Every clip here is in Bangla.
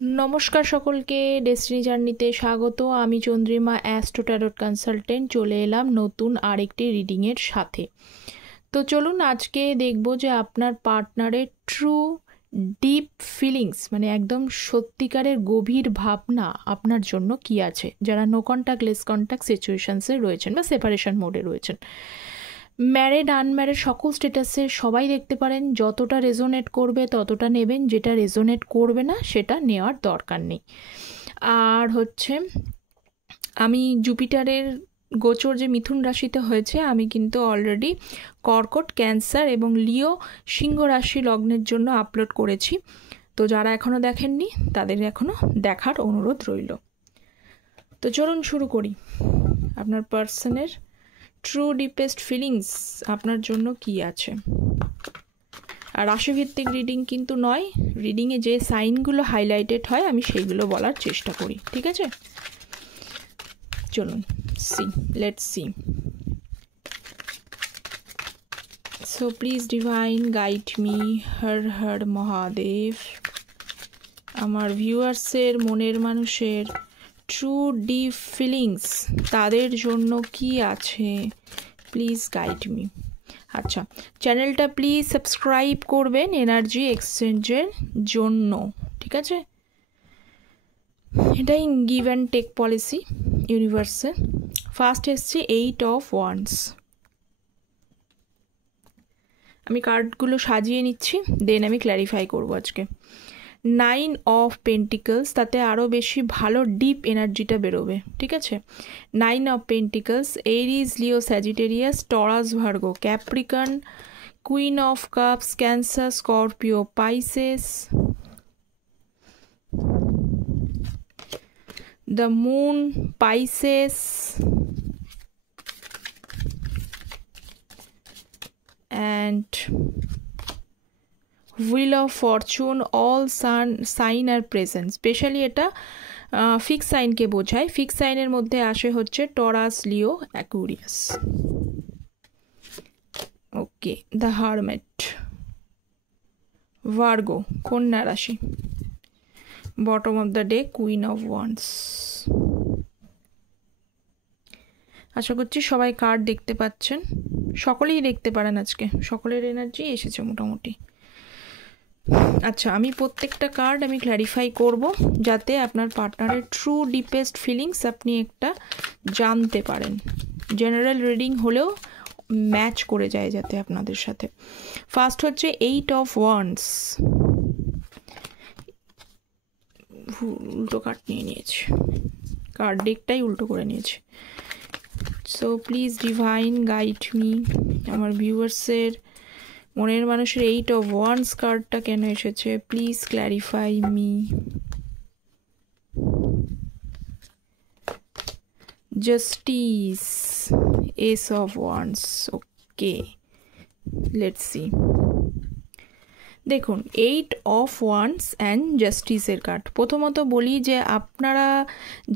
নমস্কার সকলকে, ডেস্টিনি জার্নিতে স্বাগত। আমি চন্দ্রিমা অ্যাস্ট্রো ট্যারোট কনসালটেন্ট চলে এলাম নতুন আরেকটি রিডিংয়ের সাথে। তো চলুন আজকে দেখব যে আপনার পার্টনারের ট্রু ডিপ ফিলিংস, মানে একদম সত্যিকারের গভীর ভাবনা আপনার জন্য কি আছে, যারা নো কন্ট্যাক্ট লেস কন্ট্যাক্ট সিচুয়েশনসে রয়েছেন বা সেপারেশন মোডে রয়েছেন। ম্যারেড আনম্যারেড সকল স্ট্যাটাসে সবাই দেখতে পারেন। যতটা রেজোনেট করবে ততটা নেবেন, যেটা রেজোনেট করবে না সেটা নেওয়ার দরকার নেই। আর হচ্ছে আমি জুপিটারের গোচর যে মিথুন রাশিতে হয়েছে, আমি কিন্তু অলরেডি কর্কট, ক্যান্সার এবং লিও সিংহ রাশি লগ্নের জন্য আপলোড করেছি। তো যারা এখনও দেখেননি তাদের এখনও দেখার অনুরোধ রইল। তো চলুন শুরু করি। আপনার পার্সনের ট্রু ডিপেস্ট ফিলিংস আপনার জন্য কি আছে। আর রাশিভিত্তিক রিডিং কিন্তু নয়, রিডিংয়ে যে সাইনগুলো হাইলাইটেড হয় আমি সেইগুলো বলার চেষ্টা করি, ঠিক আছে? চলুন let's see. So please divine guide me, Har Har Mahadev. আমার ভিউয়ার্সের, মনের মানুষের ট্রু ডিপ ফিলিংস তাদের জন্য কি আছে, প্লিজ গাইড মি। আচ্ছা, চ্যানেলটা প্লিজ সাবস্ক্রাইব করবেন এনার্জি এক্সচেঞ্জের জন্য, ঠিক আছে? এটাই গিভ অ্যান্ড টেক পলিসি ইউনিভার্সে। ফার্স্ট এসছে 8 অফ ওয়ান্ডস। আমি কার্ডগুলো সাজিয়ে নিচ্ছি, দেন আমি ক্ল্যারিফাই করবো আজকে। 9 অফ পেন্টিকলস, তাতে আরও বেশি ভালো ডিপ এনার্জিটা বেরোবে, ঠিক আছে? 9 of pentacles, Aries, Leo, Sagittarius, Taurus, Virgo, Capricorn, queen of cups, Cancer, Scorpio, Pisces, the moon, Pisces, and wheel of fortune, all sign are present. Specially এটা ফিক্স সাইনকে বোঝায়। ফিক্স সাইনের মধ্যে আসে হচ্ছে Taurus, Leo, Aquarius. Okay, the hermit, Virgo, কন্যা রাশি, bottom of the day, queen of wands. আশা করছি সবাই কার্ড দেখতে পাচ্ছেন, সকলেই দেখতে পারেন। আজকে সকলের এনার্জি এসেছে মোটামুটি। আচ্ছা, আমি প্রত্যেকটা কার্ড আমি ক্ল্যারিফাই করব, যাতে আপনার পার্টনারের ট্রু ডিপেস্ট ফিলিংস আপনি একটা জানতে পারেন। জেনারেল রিডিং হলেও ম্যাচ করে যায় যাতে আপনাদের সাথে। ফার্স্ট হচ্ছে 8 অফ ওয়ান্ডস। উল্টো কার্ড নিয়ে নিয়েছি, কার্ড ডেকটাই উল্টো করে নিয়েছি। So please divine guide me. আমার ভিউয়ার্সের, মনের মানুষের 8 অফ ওয়ান্ডস কার্ডটা কেন এসেছে, please clarify me. Justice, ace of wands. Okay, let's see. দেখুন, 8 অফ ওয়ান্ডস অ্যান্ড জাস্টিসের কার্ড। প্রথমত বলি যে আপনারা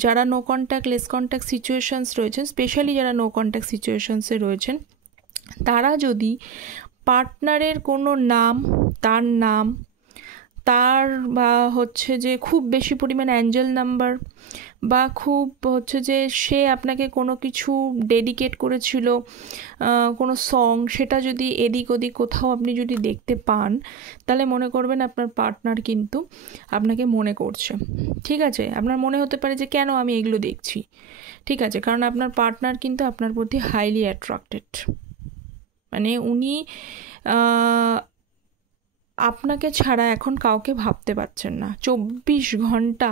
যারা no contact less contact situations রয়েছেন, স্পেশালি যারা নো কন্ট্যাক্ট সিচুয়েশনসে রয়েছেন, তারা যদি পার্টনারের কোনো নাম, তার বা হচ্ছে যে খুব বেশি পরিমাণে অ্যাঞ্জেল নাম্বার, বা খুব হচ্ছে যে সে আপনাকে কোনো কিছু ডেডিকেট করেছিল, কোনো সং, সেটা যদি এদিক ওদিক কোথাও আপনি যদি দেখতে পান, তাহলে মনে করবেন আপনার পার্টনার কিন্তু আপনাকে মনে করছে, ঠিক আছে? আপনার মনে হতে পারে যে কেন আমি এগুলো দেখছি, ঠিক আছে? কারণ আপনার পার্টনার কিন্তু আপনার প্রতি হাইলি অ্যাট্রাক্টেড, মানে উনি আপনাকে ছাড়া এখন কাউকে ভাবতে পারছেন না। 24 ঘন্টা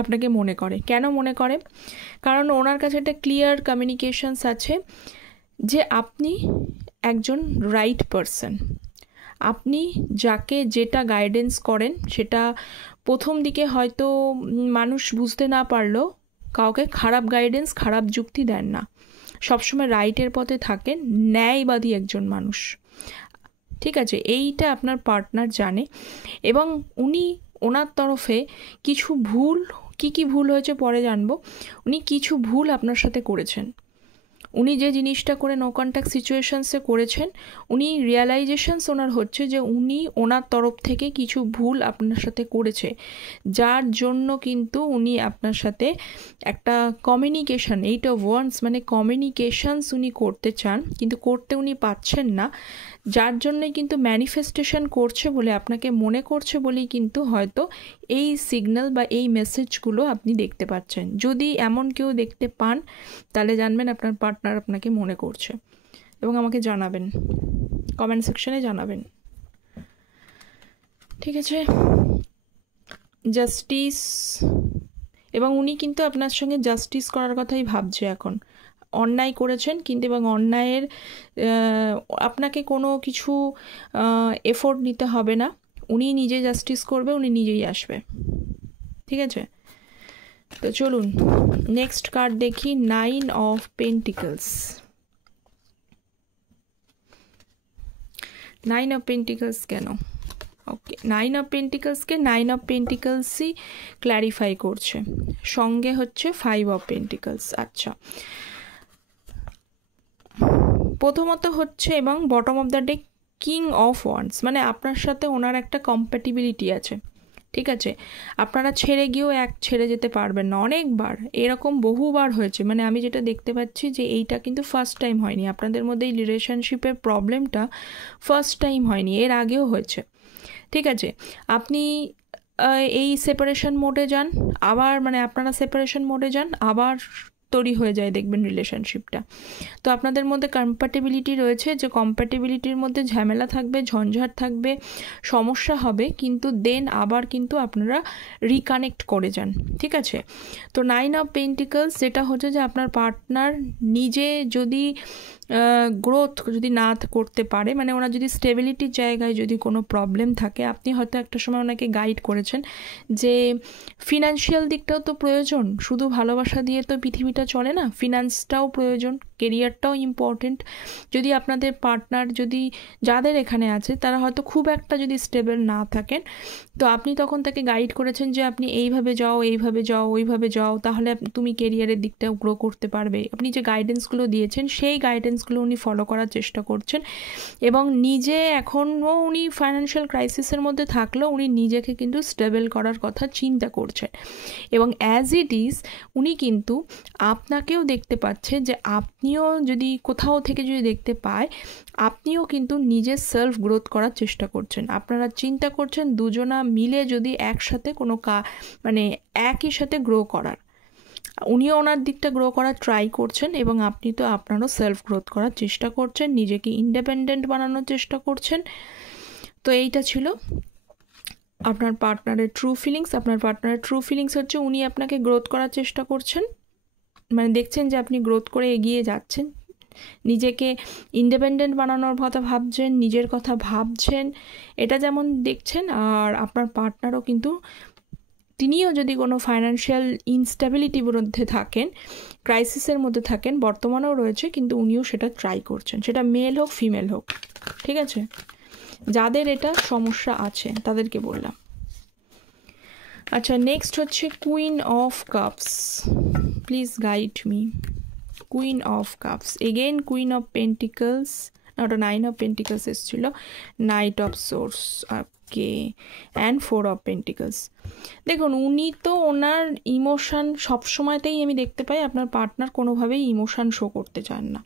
আপনাকে মনে করে। কেন মনে করে? কারণ ওনার কাছে একটা ক্লিয়ার কমিউনিকেশনস আছে যে আপনি একজন রাইট পারসন। আপনি যাকে যেটা গাইডেন্স করেন, সেটা প্রথম দিকে হয়তো মানুষ বুঝতে না পারলেও কাউকে খারাপ গাইডেন্স, খারাপ যুক্তি দেন না, সবসময় রাইটের পথে থাকেন, ন্যায়বাদী একজন মানুষ, ঠিক আছে? এইটা আপনার পার্টনার জানে, এবং উনি ওনার তরফে কিছু ভুল, কি ভুল হয়েছে পরে জানবো, উনি কিছু ভুল আপনার সাথে করেছেন। উনি যে জিনিসটা করে নো কন্ট্যাক্ট সিচুয়েশনসে করেছেন, উনি রিয়ালাইজেশনস ওনার হচ্ছে যে উনি ওনার তরফ থেকে কিছু ভুল আপনার সাথে করেছে, যার জন্য কিন্তু উনি আপনার সাথে একটা কমিউনিকেশন, 8 of Wands মানে কমিউনিকেশনস উনি করতে চান, কিন্তু করতে উনি পাচ্ছেন না, যার জন্যই কিন্তু ম্যানিফেস্টেশন করছে বলে আপনাকে মনে করছে বলেই কিন্তু হয়তো এই সিগন্যাল বা এই মেসেজগুলো আপনি দেখতে পাচ্ছেন। যদি এমন কেউ দেখতে পান তাহলে জানবেন আপনার পার্টনার আপনাকে মনে করছে, এবং আমাকে জানাবেন, কমেন্ট সেকশনে জানাবেন। ঠিক আছে, জাস্টিস, এবং উনি কিন্তু আপনার সঙ্গে জাস্টিস করার কথাই ভাবছে এখন। অন্যায় করেছেন কিন্তু, এবং অন্যায়ের আপনাকে কোনো কিছু এফোর্ট নিতে হবে না, উনি নিজে জাস্টিস করবে, উনি নিজেই আসবে। ঠিক আছে, তো চলুন নেক্সট কার্ড দেখি, 9 of Pentacles। 9 of Pentacles কেন? ওকে, 9 of Penticlesকে 9 of Penticlesই ক্ল্যারিফাই করছে, সঙ্গে হচ্ছে 5 of Pentacles। আচ্ছা, প্রথমত হচ্ছে এবং bottom of the day king of wands, মানে আপনার সাথে ওনার একটা কম্প্যাটিবিলিটি আছে। ঠিক আছে, আপনারা ছেড়ে গিয়েও ছেড়ে যেতে পারবেন না, অনেকবার এরকম বহুবার হয়েছে। মানে আমি যেটা দেখতে পাচ্ছি যে এইটা কিন্তু ফার্স্ট টাইম হয়নি আপনাদের মধ্যে, এই রিলেশনশিপের প্রবলেমটা ফার্স্ট টাইম হয়নি, এর আগেও হয়েছে। ঠিক আছে, আপনি এই সেপারেশন মোডে যান, আবার মানে আপনারা সেপারেশন মোডে যান, আবার তৈরি হয়ে যায় দেখবেন রিলেশনশিপটা। তো আপনাদের মধ্যে কম্প্যাটিবিলিটি রয়েছে, যে কম্প্যাটিবিলিটির মধ্যে ঝামেলা থাকবে, ঝঞ্ঝাট থাকবে, সমস্যা হবে, কিন্তু দেন আবার কিন্তু আপনারা রিকানেক্ট করে যান। ঠিক আছে, তো 9 of Pentacles যেটা হচ্ছে যে আপনার পার্টনার নিজে যদি গ্রোথ যদি না করতে পারে, মানে ওনার যদি স্টেবিলিটির জায়গায় যদি কোনো প্রবলেম থাকে, আপনি হয়তো একটা সময় ওনাকে গাইড করেছেন যে ফিনান্সিয়াল দিকটাও তো প্রয়োজন, শুধু ভালোবাসা দিয়ে তো পৃথিবীটা চলে না, ফিনান্সটাও প্রয়োজন, কেরিয়ারটাও ইম্পর্টেন্ট। যদি আপনাদের পার্টনার যদি যাদের এখানে আছে তারা হয়তো খুব একটা যদি স্টেবল না থাকেন, তো আপনি তখন তাকে গাইড করেছেন যে আপনি এইভাবে যাও, এইভাবে যাও, ওইভাবে যাও, তাহলে তুমি কেরিয়ারের দিকটাও গ্রো করতে পারবে। আপনি যে গাইডেন্সগুলো দিয়েছেন সেই গাইডেন্সগুলো উনি ফলো করার চেষ্টা করছেন, এবং নিজে এখনও উনি ফাইন্যান্সিয়াল ক্রাইসিসের মধ্যে থাকলেও উনি নিজেকে কিন্তু স্টেবল করার কথা চিন্তা করছেন, এবং অ্যাজ ইট ইজ উনি কিন্তু আপনাকেও দেখতে পাচ্ছে যে আপনিও যদি কোথাও থেকে যদি দেখতে পায়, আপনিও কিন্তু নিজের সেলফ গ্রোথ করার চেষ্টা করছেন। আপনারা চিন্তা করছেন দুজনা মিলে যদি একসাথে কোনো মানে একই সাথে গ্রো করার, উনিও ওনার দিকটা গ্রো করার ট্রাই করছেন, এবং আপনি তো আপনারও সেলফ গ্রোথ করার চেষ্টা করছেন, নিজেকে ইন্ডিপেন্ডেন্ট বানানোর চেষ্টা করছেন। তো এইটা ছিল আপনার পার্টনারের ট্রু ফিলিংস। আপনার পার্টনারের ট্রু ফিলিংস হচ্ছে উনি আপনাকে গ্রোথ করার চেষ্টা করছেন, মানে দেখছেন যে আপনি গ্রোথ করে এগিয়ে যাচ্ছেন, নিজেকে ইন্ডিপেন্ডেন্ট বানানোর কথা ভাবছেন, নিজের কথা ভাবছেন, এটা যেমন দেখছেন। আর আপনার পার্টনারও কিন্তু তিনিও যদি কোনো ফাইন্যান্সিয়াল ইনস্টেবিলিটির মধ্যে থাকেন, ক্রাইসিসের মধ্যে থাকেন, বর্তমানেও রয়েছে, কিন্তু উনিও সেটা ট্রাই করছেন, সেটা মেল হোক ফিমেল হোক। ঠিক আছে, যাদের এটা সমস্যা আছে তাদেরকে বললাম। আচ্ছা, নেক্সট হচ্ছে queen of cups. Please guide me. Queen of cups, again queen of pentacles, না ওটা 9 of Pentacles এসেছিল, night of swords, okay, and 4 of Pentacles। দেখুন, উনি তো ওনার ইমোশান সবসময়তেই আমি দেখতে পাই আপনার পার্টনার কোনোভাবেই ইমোশান শো করতে চান না।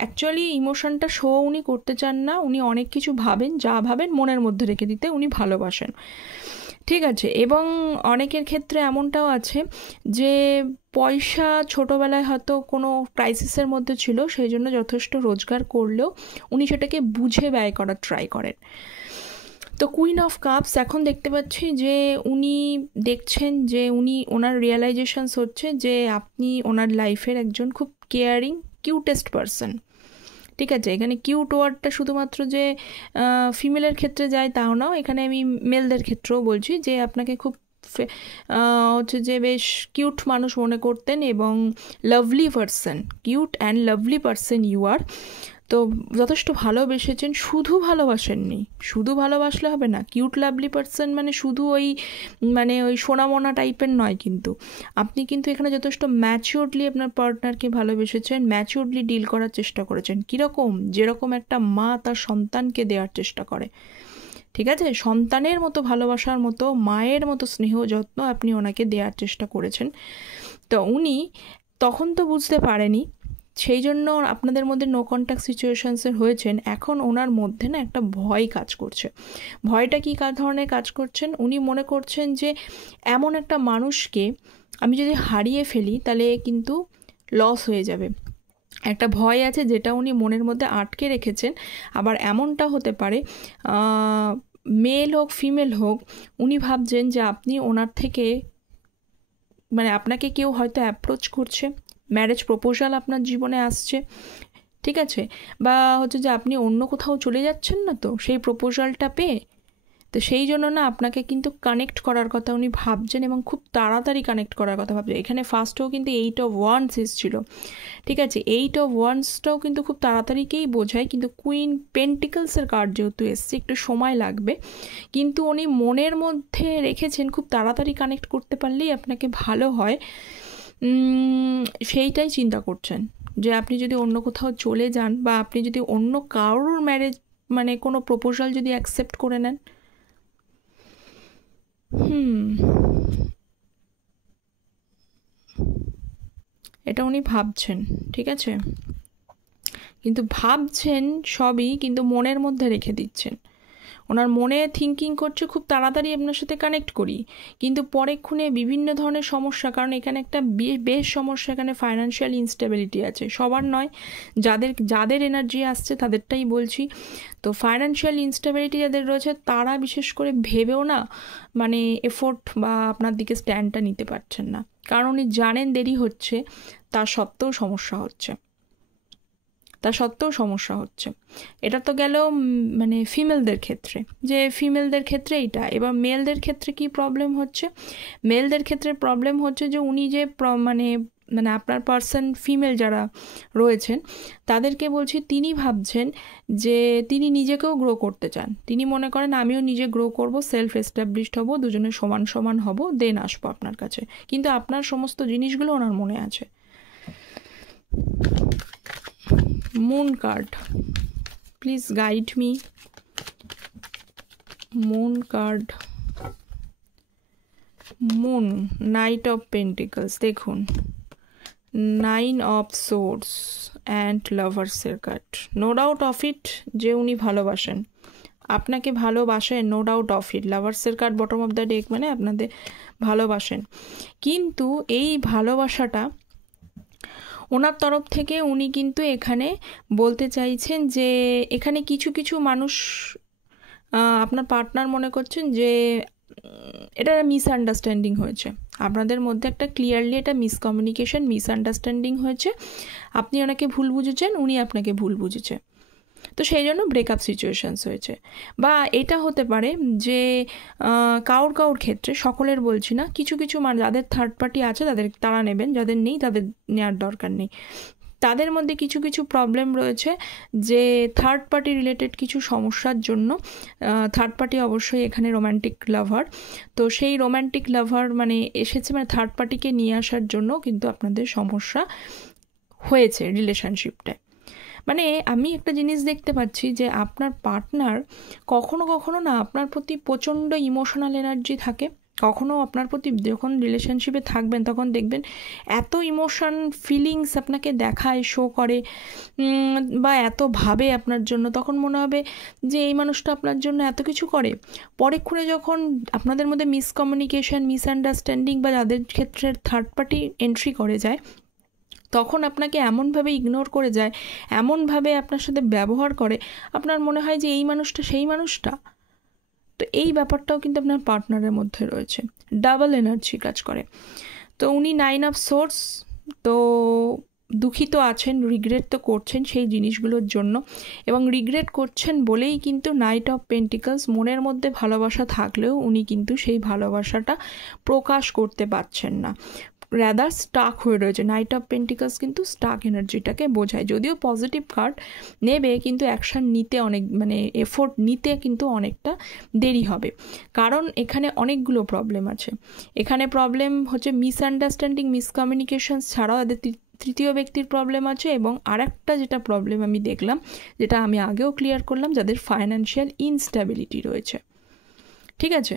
অ্যাকচুয়ালি ইমোশানটা শো উনি করতে চান না, উনি অনেক কিছু ভাবেন, যা ভাবেন মনের মধ্যে রেখে দিতে উনি ভালোবাসেন। ঠিক আছে, এবং অনেকের ক্ষেত্রে এমনটাও আছে যে পয়সা ছোটোবেলায় হয়তো কোনো ক্রাইসিসের মধ্যে ছিল, সেই জন্য যথেষ্ট রোজগার করলেও উনি সেটাকে বুঝে ব্যয় করার ট্রাই করেন। তো কুইন অফ কাপস এখন দেখতে পাচ্ছি যে উনি দেখছেন যে ওনার রিয়েলাইজেশনস হচ্ছে যে আপনি ওনার লাইফের একজন খুব কেয়ারিং কিউটেস্ট পারসন। ঠিক আছে, এখানে কিউট ওয়ার্ডটা শুধুমাত্র যে ফিমেলের ক্ষেত্রে যায় তাও নাও, এখানে আমি মেলদের ক্ষেত্রেও বলছি যে আপনাকে খুব হচ্ছে যে বেশ কিউট মানুষ মনে করতেন, এবং lovely person, cute and lovely person you are. তো যথেষ্ট ভালোবেসেছেন, শুধু ভালোবাসেননি, শুধু ভালোবাসলে হবে না। কিউট লাভলি পার্সন মানে শুধু ওই সোনামোনা টাইপের নয়, কিন্তু আপনি কিন্তু এখানে যথেষ্ট ম্যাচিওরলি আপনার পার্টনারকে ভালোবেসেছেন, ম্যাচিওরলি ডিল করার চেষ্টা করেছেন। কীরকম? যেরকম একটা মা তার সন্তানকে দেওয়ার চেষ্টা করে, ঠিক আছে, সন্তানের মতো ভালোবাসার মতো, মায়ের মতো স্নেহ যত্ন আপনি ওনাকে দেওয়ার চেষ্টা করেছেন। তো উনি তখন তো বুঝতে পারেনি, সেই জন্য আপনাদের মধ্যে নো কন্ট্যাক্ট সিচুয়েশনসের হয়েছেন। এখন ওনার মধ্যে না একটা ভয় কাজ করছে। ভয়টা কী ধরনের কাজ করছেন? উনি মনে করছেন যে এমন একটা মানুষকে আমি যদি হারিয়ে ফেলি তাহলে কিন্তু লস হয়ে যাবে। একটা ভয় আছে যেটা উনি মনের মধ্যে আটকে রেখেছেন। আবার এমনটা হতে পারে, মেল হোক ফিমেল হোক, উনি ভাবছেন যে আপনি ওনার থেকে মানে আপনাকে কেউ হয়তো অ্যাপ্রোচ করছে, ম্যারেজ প্রপোজাল আপনার জীবনে আসছে, ঠিক আছে, বা হচ্ছে যে আপনি অন্য কোথাও চলে যাচ্ছেন না তো সেই প্রপোজালটা পেয়ে, তো সেই জন্য না আপনাকে কিন্তু কানেক্ট করার কথা উনি ভাবছেন এবং খুব তাড়াতাড়ি কানেক্ট করার কথা ভাবছেন। এখানে ফার্স্টেও কিন্তু 8 of Wands এসেছিল, ঠিক আছে, 8 of Wandsটাও কিন্তু খুব তাড়াতাড়িকেই বোঝায়, কিন্তু কুইন পেন্টিকলসের কার্ড যেহেতু এসছে একটু সময় লাগবে, কিন্তু উনি মনের মধ্যে রেখেছেন খুব তাড়াতাড়ি কানেক্ট করতে পারলেই আপনাকে ভালো হয়, সেইটাই চিন্তা করছেন। যে আপনি যদি অন্য কোথাও চলে যান বা আপনি যদি অন্য কারোর ম্যারেজ মানে কোনো প্রপোজাল যদি অ্যাকসেপ্ট করে নেন, এটা উনি ভাবছেন, ঠিক আছে, কিন্তু ভাবছেন সবই, কিন্তু মনের মধ্যে রেখে দিচ্ছেন। ওনার মনে থিঙ্কিং করছে খুব তাড়াতাড়ি আপনার সাথে কানেক্ট করি, কিন্তু পরেক্ষণে বিভিন্ন ধরনের সমস্যা, কারণ এখানে একটা বেশ সমস্যা, এখানে ফাইন্যান্সিয়াল ইনস্টেবিলিটি আছে, সবার নয়, যাদের এনার্জি আসছে তাদেরটাই বলছি। তো ফাইন্যান্সিয়াল ইনস্টেবিলিটি যাদের রয়েছে তারা বিশেষ করে ভেবেও না মানে এফোর্ট বা আপনার দিকে স্ট্যান্ডটা নিতে পারছেন না, কারণ উনি জানেন দেরি হচ্ছে, তা সত্ত্বেও সমস্যা হচ্ছে, এটা তো গেল মানে ফিমেলদের ক্ষেত্রে, যে ফিমেলদের ক্ষেত্রে এইটা। এবার মেলদের ক্ষেত্রে কি প্রবলেম হচ্ছে? মেলদের ক্ষেত্রে প্রবলেম হচ্ছে যে উনি যে মানে আপনার পার্সন ফিমেল যারা রয়েছেন তাদেরকে বলছি, তিনি ভাবছেন যে তিনি নিজেকেও গ্রো করতে চান, তিনি মনে করেন আমিও নিজে গ্রো করব, সেলফ এস্টাবলিশড হব, দুজনে সমান সমান হব, দেন আসবো আপনার কাছে, কিন্তু আপনার সমস্ত জিনিসগুলো ওনার মনে আছে। Moon card, please guide me. Moon card, Moon, Knight of Pentacles, দেখুন 9 of Swords and Lovers এর card. No doubt of it যে উনি ভালোবাসেন, আপনাকে ভালোবাসেন, নো ডাউট অফ ইট। লাভার্সের card bottom of the deck মানে আপনাদের ভালোবাসেন, কিন্তু এই ভালোবাসাটা ওনার তরফ থেকে উনি কিন্তু এখানে বলতে চাইছেন যে এখানে কিছু কিছু মানুষ আপনার পার্টনার মনে করছেন যে এটা মিসআন্ডারস্ট্যান্ডিং হয়েছে, আপনাদের মধ্যে একটা ক্লিয়ারলি এটা মিসকমিউনিকেশন, মিসআন্ডারস্ট্যান্ডিং হয়েছে, আপনি ওনাকে ভুল বুঝেছেন, উনি আপনাকে ভুল বুঝেছে, তো সেই জন্য ব্রেকআপ সিচুয়েশনস হয়েছে। বা এটা হতে পারে যে কাউর ক্ষেত্রে, সকলের বলছি না, কিছু কিছু যাদের থার্ড পার্টি আছে তারা নেবেন, যাদের নেই তাদের নেওয়ার দরকার নেই। তাদের মধ্যে কিছু কিছু প্রবলেম রয়েছে যে থার্ড পার্টি রিলেটেড কিছু সমস্যার জন্য, থার্ড পার্টি অবশ্যই এখানে রোম্যান্টিক লাভার, তো সেই রোম্যান্টিক লাভার মানে এসেছে মানে থার্ড পার্টিকে নিয়ে আসার জন্য কিন্তু আপনাদের সমস্যা হয়েছে রিলেশনশিপটায়। মানে আমি একটা জিনিস দেখতে পাচ্ছি যে আপনার পার্টনার কখনো কখনো না আপনার প্রতি প্রচণ্ড ইমোশনাল এনার্জি থাকে, কখনো আপনার প্রতি যখন রিলেশনশিপে থাকবেন তখন দেখবেন এত ইমোশন ফিলিংস আপনাকে দেখায়, শো করে, বা এত ভাবে আপনার জন্য, তখন মনে হবে যে এই মানুষটা আপনার জন্য এত কিছু করে। পরেক্ষণে যখন আপনাদের মধ্যে মিসকমিউনিকেশন, মিসআন্ডারস্ট্যান্ডিং বা যাদের ক্ষেত্রে থার্ড পার্টি এন্ট্রি করে যায়, তখন আপনাকে এমনভাবে ইগনোর করে যায়, এমনভাবে আপনার সাথে ব্যবহার করে, আপনার মনে হয় যে এই মানুষটা সেই মানুষটা। তো এই ব্যাপারটাও কিন্তু আপনার পার্টনারের মধ্যে রয়েছে, ডাবল এনার্জি কাজ করে। তো উনি 9 অফ সোর্স, তো দুঃখিত আছেন, রিগ্রেট তো করছেন সেই জিনিসগুলোর জন্য, এবং রিগ্রেট করছেন বলেই কিন্তু নাইট অফ পেন্টিকলস, মনের মধ্যে ভালোবাসা থাকলেও উনি কিন্তু সেই ভালোবাসাটা প্রকাশ করতে পারছেন না, রাদার স্টাক হয়ে রয়েছে। নাইট অফ পেন্টিকালস কিন্তু স্টাক এনার্জিটাকে বোঝায়। যদিও পজিটিভ কার্ড নেবে, কিন্তু অ্যাকশান নিতে অনেক মানে এফোর্ট নিতে কিন্তু অনেকটা দেরি হবে, কারণ এখানে অনেকগুলো প্রবলেম আছে। এখানে প্রবলেম হচ্ছে মিসআন্ডারস্ট্যান্ডিং, মিসকমিউনিকেশন ছাড়াও এদের তৃতীয় ব্যক্তির প্রবলেম আছে, এবং আরেকটা যেটা প্রবলেম আমি দেখলাম, যেটা আমি আগেও ক্লিয়ার করলাম, যাদের ফাইন্যান্সিয়াল ইনস্ট্যাবিলিটি রয়েছে। ঠিক আছে,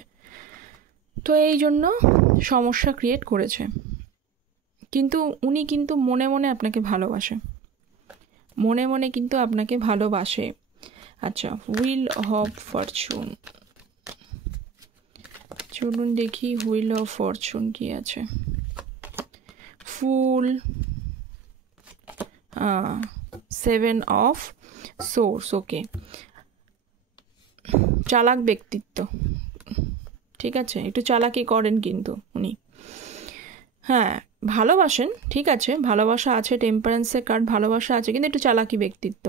তো এই জন্য সমস্যা ক্রিয়েট করেছে। কিন্তু উনি কিন্তু মনে মনে আপনাকে ভালোবাসে, মনে মনে কিন্তু আপনাকে ভালোবাসে। আচ্ছা, হুইল অফ ফরচুন, চলুন দেখি হুইল অফ ফরচুন কি আছে। ফুল, 7 অফ সোর্স, ওকে, চালাক ব্যক্তিত্ব। ঠিক আছে, একটু চালাকি করেন কিন্তু উনি। হ্যাঁ, ভালোবাসেন, ঠিক আছে, ভালোবাসা আছে, টেম্পারেন্সের কার্ড, ভালোবাসা আছে, কিন্তু একটু চালাকি ব্যক্তিত্ব।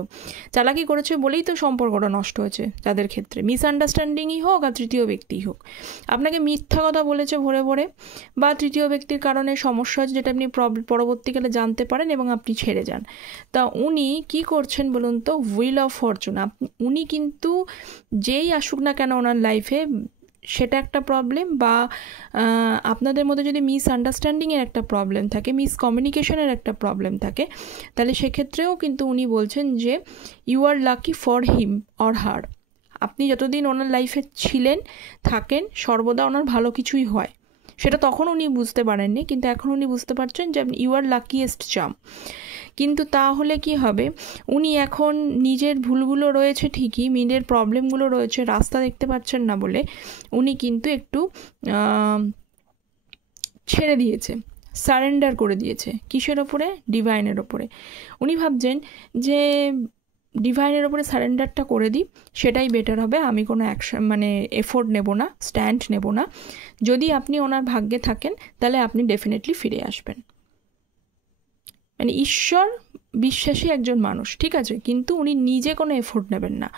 চালাকি করেছে বলেই তো সম্পর্কটা নষ্ট হয়েছে যাদের ক্ষেত্রে, মিসআন্ডারস্ট্যান্ডিংই হোক আর তৃতীয় ব্যক্তিই হোক। আপনাকে মিথ্যা কথা বলেছে ভরে ভরে, বা তৃতীয় ব্যক্তির কারণে সমস্যা হচ্ছে, যেটা আপনি পরবর্তীকালে জানতে পারেন এবং আপনি ছেড়ে যান। তা উনি কি করছেন বলুন তো, হুইল অফ ফরচুন। উনি কিন্তু যেই আসুক না কেন ওনার লাইফে, সেটা একটা প্রবলেম, বা আপনাদের মধ্যে যদি মিসআন্ডারস্ট্যান্ডিংয়ের একটা প্রবলেম থাকে, মিসকমিউনিকেশনের একটা প্রবলেম থাকে, তাহলে সেক্ষেত্রেও কিন্তু উনি বলছেন যে you are lucky for him or her. আপনি যতদিন ওনার লাইফে ছিলেন, থাকেন, সর্বদা ওনার ভালো কিছুই হয়। সেটা তখন উনি বুঝতে পারেননি, কিন্তু এখন উনি বুঝতে পারছেন যে ইউ আর লাকিয়েস্ট চাম। কিন্তু তাহলে কি হবে, উনি এখন নিজের ভুলগুলো রয়েছে ঠিকই, নিজের প্রবলেমগুলো রয়েছে, রাস্তা দেখতে পাচ্ছেন না বলে উনি কিন্তু একটু ছেড়ে দিয়েছে, সারেন্ডার করে দিয়েছে। কিসের ওপরে? ডিভাইনের ওপরে। উনি ভাবছেন যে ডিভাইনের ওপরে সারেন্ডারটা করে দিই, সেটাই বেটার হবে, আমি কোনো অ্যাকশন মানে এফোর্ট নেব না, স্ট্যান্ড নেব না। যদি আপনি ওনার ভাগ্যে থাকেন, তাহলে আপনি ডেফিনেটলি ফিরে আসবেন। মানে ঈশ্বর বিশ্বাসী একজন মানুষ, ঠিক আছে, কিন্তু উনি নিজে কোনো এফোর্ট নেবেন না,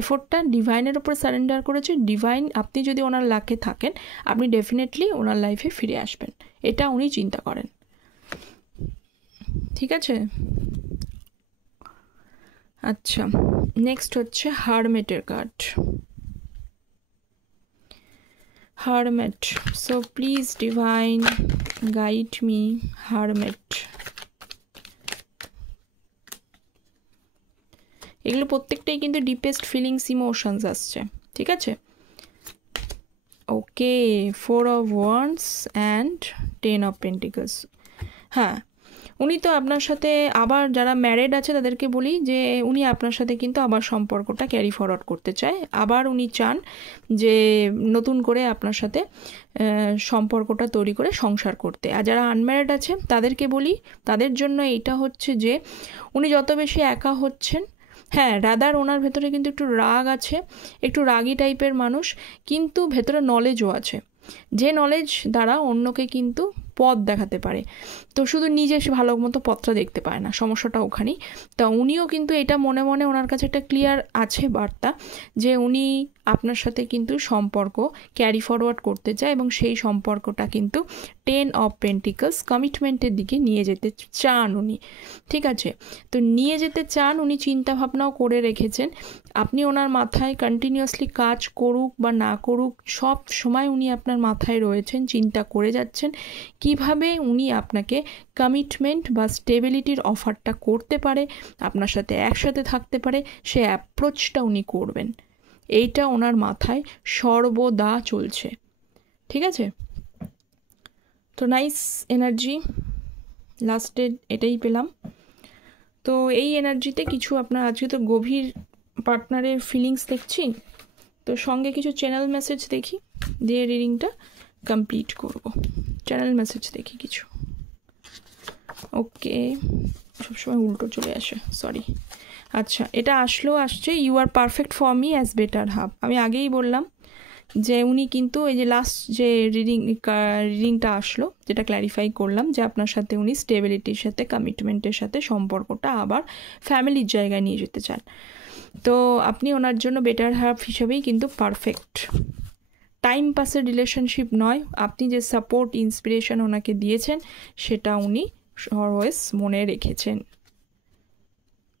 এফোর্টটা ডিভাইনের ওপর সারেন্ডার করেছে। ডিভাইন, আপনি যদি ওনার লাকে থাকেন, আপনি ডেফিনেটলি ওনার লাইফে ফিরে আসবেন, এটা উনি চিন্তা করেন। ঠিক আছে, আচ্ছা, নেক্সট হচ্ছে হারমেটের card. Hermit, so please divine guide me, hermit. এগুলো প্রত্যেকটাই কিন্তু ডিপেস্ট ফিলিংস, ইমোশনস আসছে। ঠিক আছে, okay, 4 of wands and 10 of pentacles. হ্যাঁ, উনি তো আপনার সাথে আবার, যারা ম্যারিড আছে তাদেরকে বলি যে উনি আপনার সাথে কিন্তু আবার সম্পর্কটা ক্যারি ফরওয়ার্ড করতে চায়। আবার উনি চান যে নতুন করে আপনার সাথে সম্পর্কটা তৈরি করে সংসার করতে। আর যারা আনম্যারিড আছে তাদেরকে বলি, তাদের জন্য এইটা হচ্ছে যে উনি যত বেশি একা হচ্ছেন, হ্যাঁ, রাদার ওনার ভেতরে কিন্তু একটু রাগ আছে, একটু রাগী টাইপের মানুষ, কিন্তু ভেতরে নলেজও আছে, যে নলেজ দ্বারা অন্যকে কিন্তু পথ দেখাতে পারে। তো শুধু নিজে ভালো মতো পথটা দেখতে পায় না, সমস্যাটা ওখানেই। তা উনিও কিন্তু এটা মনে মনে ওনার কাছে একটা ক্লিয়ার আছে বার্তা, যে উনি আপনার সাথে কিন্তু সম্পর্ক ক্যারি ফরওয়ার্ড করতে চায়, এবং সেই সম্পর্কটা কিন্তু 10 অফ পেন্টিকলস কমিটমেন্টের দিকে নিয়ে যেতে চান উনি। ঠিক আছে, তো নিয়ে যেতে চান, উনি চিন্তা ভাবনাও করে রেখেছেন। আপনি ওনার মাথায় কন্টিনিউয়াসলি কাজ করুক বা না করুক, সব সময় উনি আপনার মাথায় রয়েছেন, চিন্তা করে যাচ্ছেন কিভাবে উনি আপনাকে কমিটমেন্ট বা স্টেবিলিটির অফারটা করতে পারে, আপনার সাথে একসাথে থাকতে পারে, সে অ্যাপ্রোচটা উনি করবেন। এইটা ওনার মাথায় সর্বদা চলছে। ঠিক আছে, তো নাইস এনার্জি, লাস্টে এটাই পেলাম। তো এই এনার্জিতে কিছু আপনার আজকে তো গভীর পার্টনারের ফিলিংস দেখছি, তো সঙ্গে কিছু চ্যানেল মেসেজ দেখি, দিয়ে রিডিংটা কমপ্লিট করব। চ্যানেল মেসেজ দেখি কিছু। ওকে, সবসময় উল্টো চলে আসে, সরি। আচ্ছা, এটা আসছে, you are perfect for me as better half. আমি আগেই বললাম যে উনি কিন্তু এই যে লাস্ট যে রিডিংটা আসলো, যেটা ক্ল্যারিফাই করলাম, যে আপনার সাথে উনি স্টেবিলিটির সাথে, কমিটমেন্টের সাথে সম্পর্কটা আবার ফ্যামিলির জায়গায় নিয়ে যেতে চান। তো আপনি ওনার জন্য বেটার হাফ হিসেবেই কিন্তু পারফেক্ট। টাইম পাসের রিলেশনশিপ নয়, আপনি যে সাপোর্ট ইন্সপিরেশন ওনাকে দিয়েছেন সেটা উনি অলওয়েজ মনে রেখেছেন।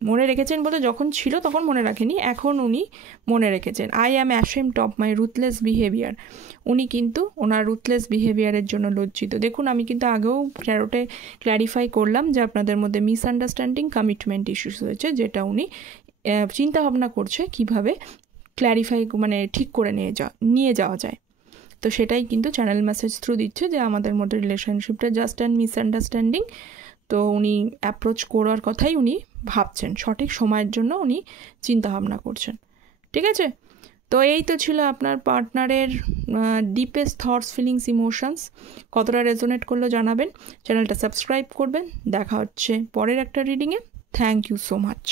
মনে রেখেছেন বলতে যখন ছিল তখন মনে রাখেনি, এখন উনি মনে রেখেছেন। I am ashamed of my ruthless behaviour. উনি কিন্তু ওনার রুথলেস বিহেভিয়ারের জন্য লজ্জিত। দেখুন, আমি কিন্তু আগেও ট্যারোটে ক্ল্যারিফাই করলাম যে আপনাদের মধ্যে মিসআন্ডারস্ট্যান্ডিং কমিটমেন্ট ইস্যুস হয়েছে, যেটা উনি চিন্তাভাবনা করছে কিভাবে ক্ল্যারিফাই মানে ঠিক করে নিয়ে যাওয়া যায়। তো সেটাই কিন্তু চ্যানেল মেসেজ থ্রু দিচ্ছে যে আমাদের মধ্যে রিলেশনশিপটা জাস্ট অ্যান্ড মিসআন্ডারস্ট্যান্ডিং। তো উনি অ্যাপ্রোচ করার কথাই উনি ভাবছেন, সঠিক সময়ের জন্য উনি চিন্তাভাবনা করছেন। ঠিক আছে, তো এই তো ছিল আপনার পার্টনারের ডিপেস্ট থটস, ফিলিংস, ইমোশনস। কতটা রেজোনেট করলো জানাবেন, চ্যানেলটা সাবস্ক্রাইব করবেন। দেখা হচ্ছে পরের একটা রিডিংয়ে। Thank you so much.